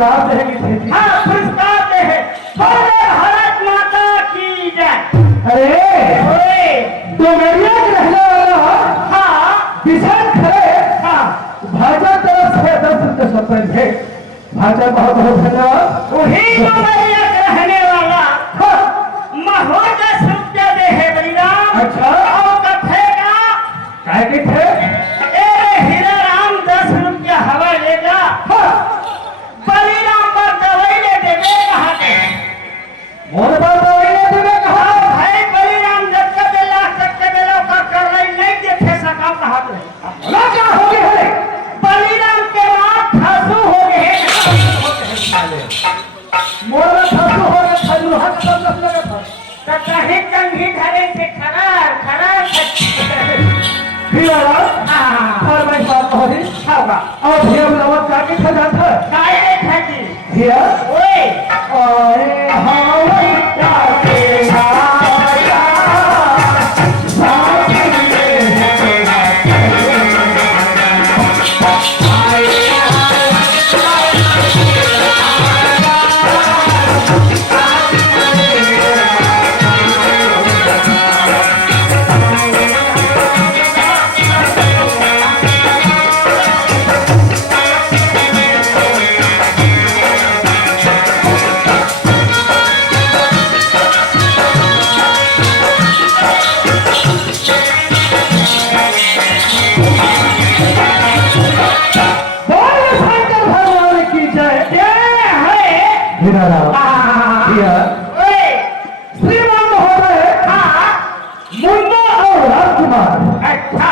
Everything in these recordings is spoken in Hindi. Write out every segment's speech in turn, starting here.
पुरस्कार देंगे। हाँ पुरस्कार दे है। बोले भारत माता की जय। अरे डोमेरिया के रहने वाला हाँ किसान खड़े हाँ भाजा तरफ से 10 रुपये सरपंच है। भाजा बहुत बहुत धन्यवाद। वही डोमेरिया के रहने वाला महो 10 रुपया दे है बलिराम। अच्छा और कथे का काय की थे हीरा राम 10 रुपया हवा लेगा। बलिराम पर दवाई ले देवे कहा के मोर बात वही देवे कहा भाई बलिराम जब का बेला तक के बेला का कर रही नहीं देखे सका कहा के ला क्या हो गए है बलिराम के मां खासू हो गए मोर खासू हो गए खालू हाथ सब लगा था तो कहीं कंघी धरे से खरार खरार फिर हां और मैं बात हो रही होगा और भैया बुलावा का के खजा था काय रे खाती भैया ओए ओए हाय क्या के आया साथ श्रीमान महोदय मुन्ना और राजकुमार अच्छा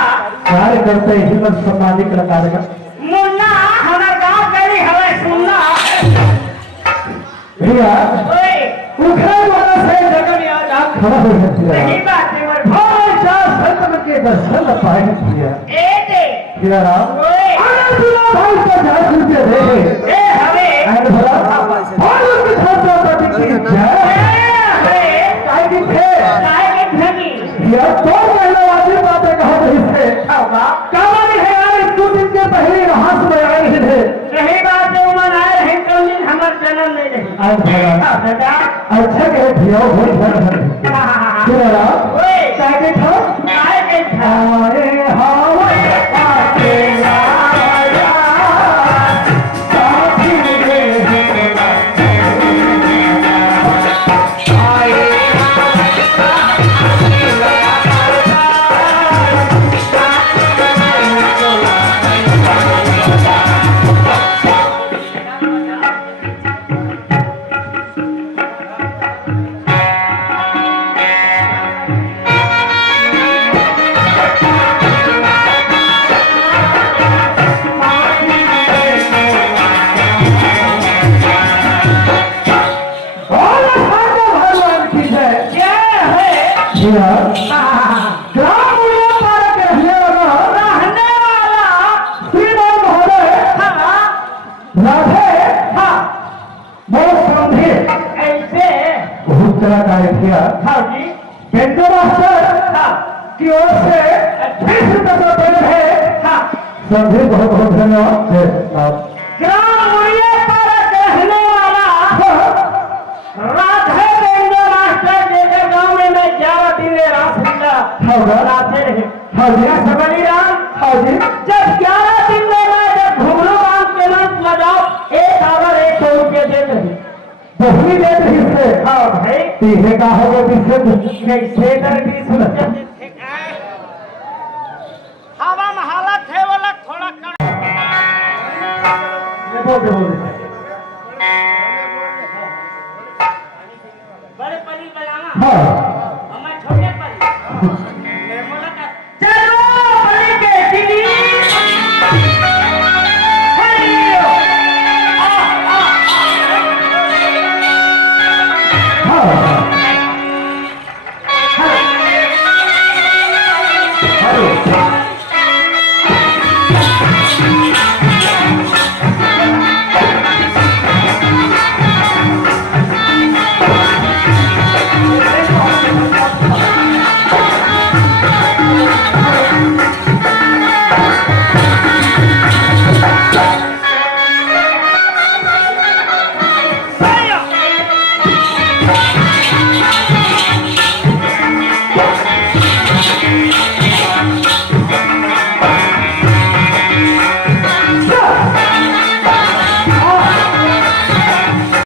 कार्य करते हिम्मत सम्मानित कार्यक्रम मुन्ना हमारा गांव गली हवा सुनना भैया ओए उखड़ वाला से जगह में आज आप खड़ा हो सकते सही हैं बात है और और चार संत के दर्शन पाए भैया ए दे भैया राम ओए आनंद दुला भाई को 10 रुपये दे ए हवे एंड भला और उनके खासा प्रति की जय काय की थे काय के धनी भैया तो पहले वाली बातें कहो इससे होगा कमाल है यार 2 दिन के पहले वहां से आए थे सही बात है उमन आए हैं तो दिन हमार जन्म नहीं रही आज भला बेटा अच्छा के भैया बहुत धन्यवाद भैया राम ओए काय के था काय के था आए हाय आके आया साथी रे ग्राम उड़िया पारा के रहने वाला श्रीमान महोदय राधे बहुत समझे ऐसे बहुत तरह कार्य किया हाँ जी केंद्र मास्टर की ओर से 20 रुपये का पेड़ है समझे बहुत बहुत धन्यवाद ग्राम उड़िया पारा के रहने वाला राधे बेंगो मास्टर जैसे गांव में मैं 11 दिन रासलीला राधे रहे हाँ जी सबली राम हाँ जी जब 11 दिन में मैं जब घुमरो बांध के मंच लगाओ 1 आवर 100 रुपये देते हैं बहुली दे रही से हाँ भाई तीहे का होगा पीछे कैसे कर 20 रुपये हवा में हालत है वाला थोड़ा बोल